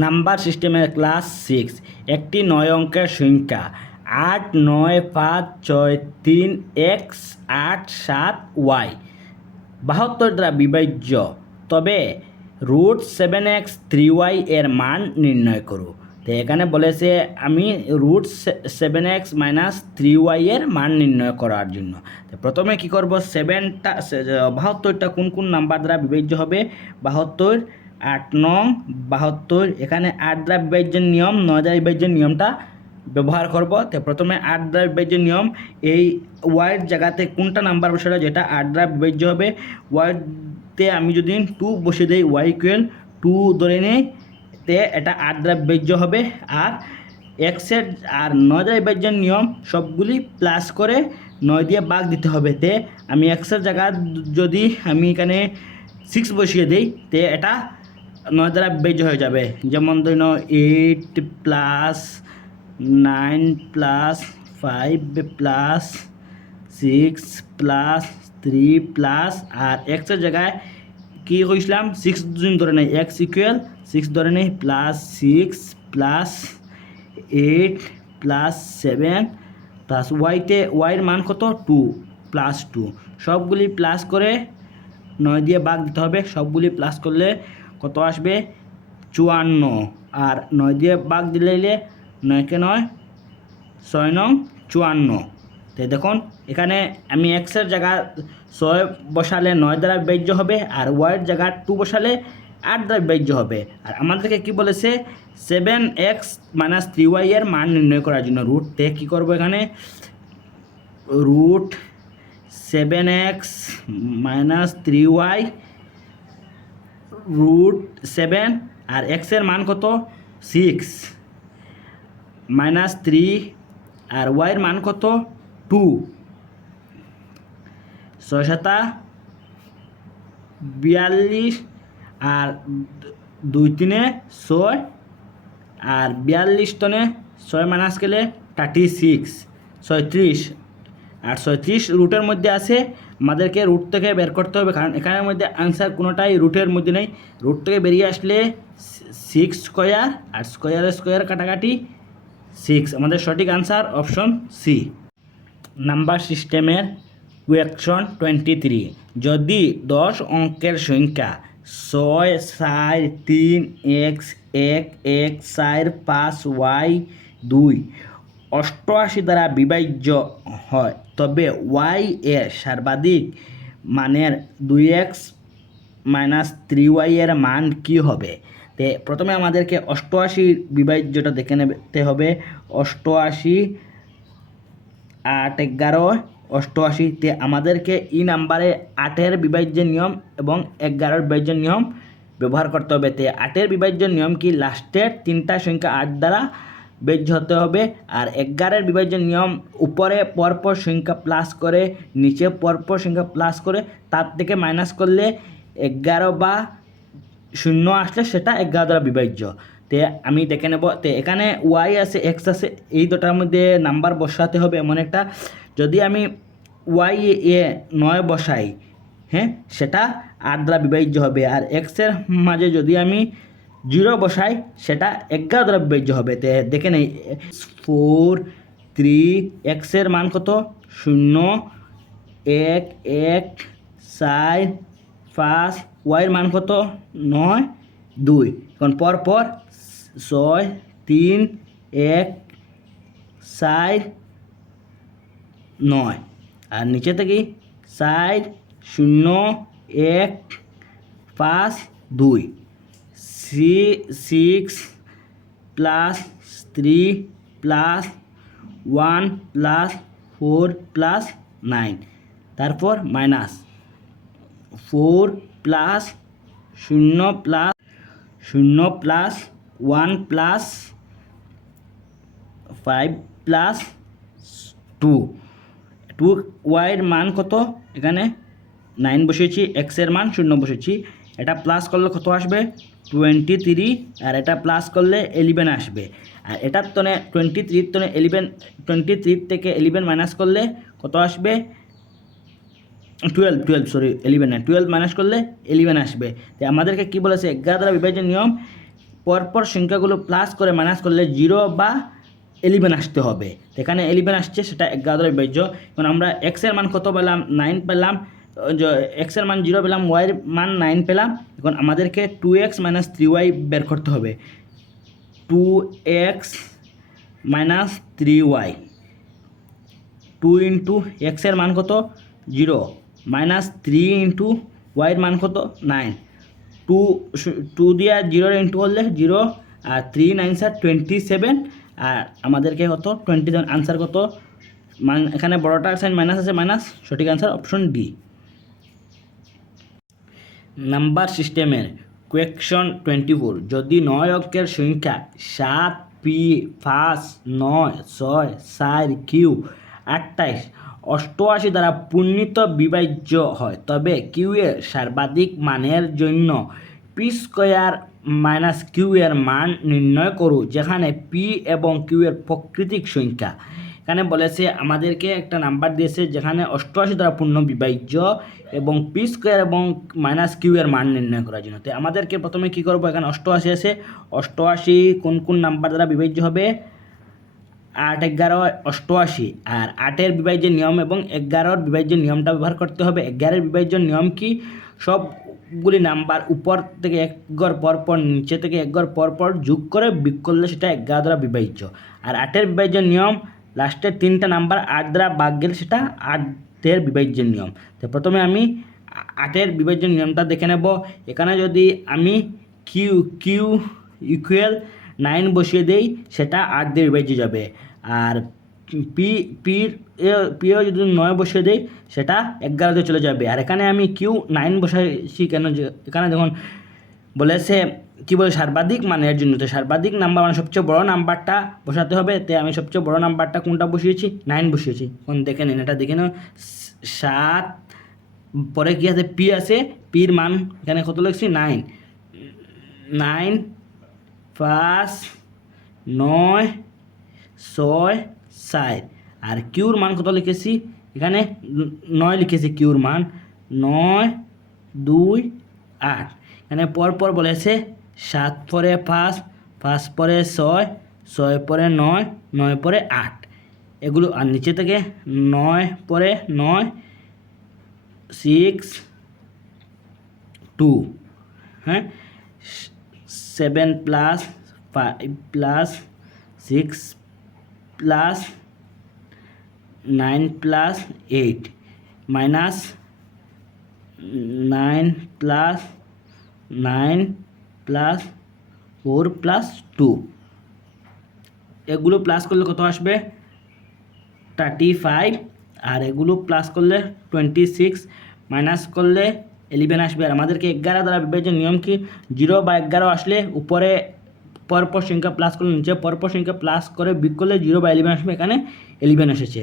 Number সিস্টেমের class 6 একটি 9 অঙ্কের সংখ্যা 8 9 5 6 3 x 8 7 y 72 দ্বারা বিভাজ্য, তবে √7x 3y এর মান নির্ণয় করো। তো এখানে বলেছে আমি √7x - 3y এর মান নির্ণয় করার জন্য। তো প্রথমে কি করব, 72টা কোন কোন নাম্বার দ্বারা বিভাজ্য হবে? 72, 8 নং 72। এখানে 8 দ্বারা বিভাজ্যের নিয়ম, 9 দ্বারা বিভাজ্যের নিয়মটা ব্যবহার করব। তো প্রথমে 8 দ্বারা বিভাজ্যের নিয়ম, এই ওয়াইয়ের জায়গাতে কোনটা নাম্বার বসালে যেটা 8 দ্বারা বিভাজ্য হবে, ওয়াইতে আমি যদি 2 বসে দিই, y = 2 ধরে নিই, তে এটা 8 দ্বারা বিভাজ্য হবে। আর এক্সের আর 9 দ্বারা বিভাজ্যের নিয়ম, সবগুলি প্লাস করে 9 দিয়ে ভাগ দিতে হবে। তে আমি এক্সের জায়গা যদি আমি এখানে 6 বসিয়ে দিই, তে এটা 9 দ্বারা বিভাজ্য হয়ে যাবে। যেমন ধরে নাও 8 + 9 + 5 + 6 + 3 প্লাস, আর এক্সের জায়গায় কি কইছিলাম, 6 ধরে নেই, x = 6 ধরে নেই, +6 + 8 + 7 প্লাস ওয়াইয়ের মান কত, 2 +2। সবগুলি প্লাস করে 9 দিয়ে ভাগ দিতে হবে। সবগুলি প্লাস করলে কত আসবে, 54। আর 9 দিয়ে ভাগ দিলে 9 কে 9 6 নং 54। তো দেখুন এখানে আমি এক্সের জায়গা 6 বসালে 9 দ্বারা বিভাজ্য হবে, আর ওয়াইয়ের জায়গা 2 বসালে 8 দ্বারা বিভাজ্য হবে। আর আমাদেরকে কি বলেছে, 7x - 3y এর মান নির্ণয় করার জন্য √তে কী করব, এখানে √7x - 3y √7, আর x এর মান কত, 6 -3, আর y এর মান কত, 2। 6 × 42, আর 2 × 3 = 6, আর 42 তনে 6 মাইনাস গেলে 36 36, আর 36 রুটের মধ্যে আছে। আমাদেরকে রুট থেকে বের করতে হবে, কারণ এখানের মধ্যে আনসার কোনোটাই রুটের মধ্যে নেই। রুট থেকে বেরিয়ে আসলে 6 স্কোয়ার, আর স্কোয়ার কাটাকাটি 6। আমাদের সঠিক আনসার অপশন সি। নাম্বার সিস্টেমের কোয়েকশন 23, যদি 10 অঙ্কের সংখ্যা 6 4 3 x 1 1 4 5 y 2 88 দ্বারা বিভাজ্য হয়, তবে y এর সর্বাধিক মানের 2x - 3y এর মান কি হবে? তে প্রথমে আমাদেরকে 88 বিভাজ্যটা দেখে নিতে হবে। 88 8 11 88, তে আমাদেরকে এই নাম্বারে 8-এর বিভাজ্যের নিয়ম এবং 11-এর বিভাজ্যের নিয়ম ব্যবহার করতে হবে। তে 8-এর বিভাজ্যের নিয়ম কি, লাস্টের 3টা সংখ্যা 8 দ্বারা বিভাজ্য হতে হবে। আর 11-এর বিভাজ্যের নিয়ম, উপরে পরপর সংখ্যা প্লাস করে, নিচে পরপর সংখ্যা প্লাস করে, তার থেকে মাইনাস করলে 11 বা 0 আসলে সেটা 11 দ্বারা বিভাজ্য। তে আমি দেখে নেব। তে এখানে ওয়াই আছে, এক্স আছে, এই দুটার মধ্যে নাম্বার বসাতে হবে এমন একটা, যদি আমি ওয়াই এ 9 বসাই, হ্যাঁ, সেটা 8 দ্বারা বিভাজ্য হবে। আর এক্সের মাঝে যদি আমি 0 বসাই, সেটা 11 দ্বারা বিভাজ্য হবে। তে দেখে নেই, 4 3, এক্সের মান কত, 0 1 1 4 5, ওয়াইয়ের মান কত, 9 2। এখন পরপর 6 3 1 4 9, আর নিচে থেকে 4 0 1 5 2, 6 + 3 + 1 + 4 + 9, তারপর মাইনাস 4 + 0 + 0 + 1 + 5 + 2 ওয়াইয়ের মান কত, এখানে 9 বসিয়েছি, এক্সের মান 0 বসেছি। এটা প্লাস করলে কত আসবে, 23, আর এটা প্লাস করলে 11 আসবে। আর এটার তনে 23 তনে 11, 23 থেকে 11 মাইনাস করলে কত আসবে, 12 মাইনাস করলে 11 আসবে। তো আমাদেরকে কি বলেছে, 11 দ্বারা বিভাজ্যের নিয়ম, পরপর সংখ্যাগুলো প্লাস করে মাইনাস করলে 0 বা 11 আসতে হবে। এখানে 11 আসছে, সেটা 11 দ্বারা বিভাজ্য। এখন আমরা এক্সের মান কত পেলাম? 9 পেলাম। এক্সের মান 0 পেলাম, ওয়াইয়ের মান 9 পেলাম। এখন আমাদেরকে 2x - 3y বের করতে হবে। 2x - 3y, 2 ইন্টু এক্সের মান কত? 0, মাইনাস 3 ইন্টু ওয়াইয়ের মান কত? 9। 2 দিয়ে 0 ইন্টু করলে 0, আর 3 9 27, আর আমাদেরকে কত? 27 আনসার কত? এখানে বড়টার সাইন মাইনাস আছে, মাইনাস। সঠিক আনসার অপশন ডি। নাম্বার সিস্টেমের কোয়েকশন 24, যদি 9 অঙ্কের সংখ্যা 7, পি, 5, 9, 6, 4, কিউ 28, 88 দ্বারা পূর্ণিত বিভাজ্য হয়, তবে কিউ এর সর্বাধিক মানের জন্য পি স্কোয়ার মাইনাস কিউ এর মান নির্ণয় করু, যেখানে পি এবং কিউ এর প্রাকৃতিক সংখ্যা। এখানে বলেছে আমাদেরকে একটা নাম্বার দিয়েছে যেখানে 88 দ্বারা পূর্ণ বিভাজ্য এবং পি স্কোয়ার এবং মাইনাস কিউ এর মান নির্ণয় করার জন্য। তো আমাদেরকে প্রথমে কী করবো? এখানে 88 আছে, 88 কোন কোন নাম্বার দ্বারা বিভাজ্য হবে? 8, 11, 88। আর 8-এর বিভাজ্যের নিয়ম এবং 11-র বিভাজ্যের নিয়মটা ব্যবহার করতে হবে। 11-এর বিভাজ্যের নিয়ম কি? সবগুলি নাম্বার উপর থেকে 1 ঘর পরপর, নিচে থেকে 1 ঘর পরপর যোগ করে বিয়োগ করলে সেটা 11 দ্বারা বিভাজ্য। আর 8-এর বিভাজ্যের নিয়ম, লাস্টের 3টা নাম্বার 8 দ্বারা ভাগ গেলে সেটা 8-এর বিভাজ্যের নিয়ম। তো প্রথমে আমি 8-এর বিভাজ্যের নিয়মটা দেখে নেব। এখানে যদি আমি কিউ ইকুয়াল 9 বসিয়ে দেই, সেটা 8 দিয়ে বিভাজ্য যাবে। আর পিও যদি 9 বসিয়ে দেই, সেটা 11 দিয়ে চলে যাবে। আর এখানে আমি কিউ 9 বসাইছি কেন? এখানে যখন বলেছে কী বলে সর্বাধিক মানের জন্য, তো সর্বাধিক নাম্বার মানে সবচেয়ে বড় নাম্বারটা বসাতে হবে। তো আমি সবচেয়ে বড় নাম্বারটা কোনটা বসিয়েছি? 9 বসিয়েছি। এখন দেখে নিন, এটা দেখে নিন। 7 পরে কি আছে? পি আছে, পির মান এখানে কত লিখছি? 9, 5, 9, 6, 4। আর কিউর মান কত লিখেছি? এখানে 9 লিখেছি কিউর মান, 9, 2, 8। এখানে পরপর বলেছে 7 পরে 5, 5 পরে 6, 6 পরে 9, 9 পরে 8 এগুলো। আর নিচে থেকে 9 পরে 9, 6, 2, হ্যাঁ, 7 plus 5 plus 6 plus 9 plus 8 minus 9 plus 9 plus 4 plus 2। এগুলো প্লাস করলে কত আসবে? 35। আর এগুলো প্লাস করলে 26, মাইনাস করলে 11 আসবে। আর আমাদেরকে 11 দ্বারা বিভাজ্যের নিয়ম কি? 0 বা 11 আসলে উপরে পরপর সংখ্যা প্লাস করলে নিচে পরপর সংখ্যা প্লাস করে বিয়োগ করলে 0 বা 11 আসবে। এখানে 11 এসেছে।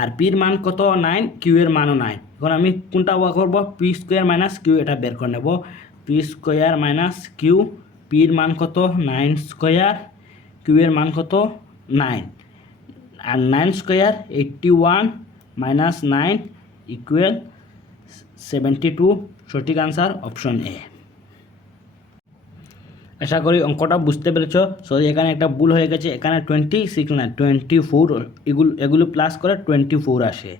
আর পির মান কত? 9, কিউ এর মানও 9। এখন আমি কোনটা বার করবো? পি স্কোয়ার মাইনাস কিউ, এটা বের করে নেব। পি স্কোয়ার মাইনাস কিউ, পির মান কত? 9 স্কোয়ার, কিউ এর মান কত? 9। আর 9 স্কোয়ার 81 মাইনাস 9 ইকুয়াল 72। সঠিক আনসার অপশন এ। আশা করি অঙ্কটা বুঝতে পেরেছ। সরি, এখানে একটা ভুল হয়ে গেছে। এখানে 26 না 24, এগুলো প্লাস করে 24 আসে।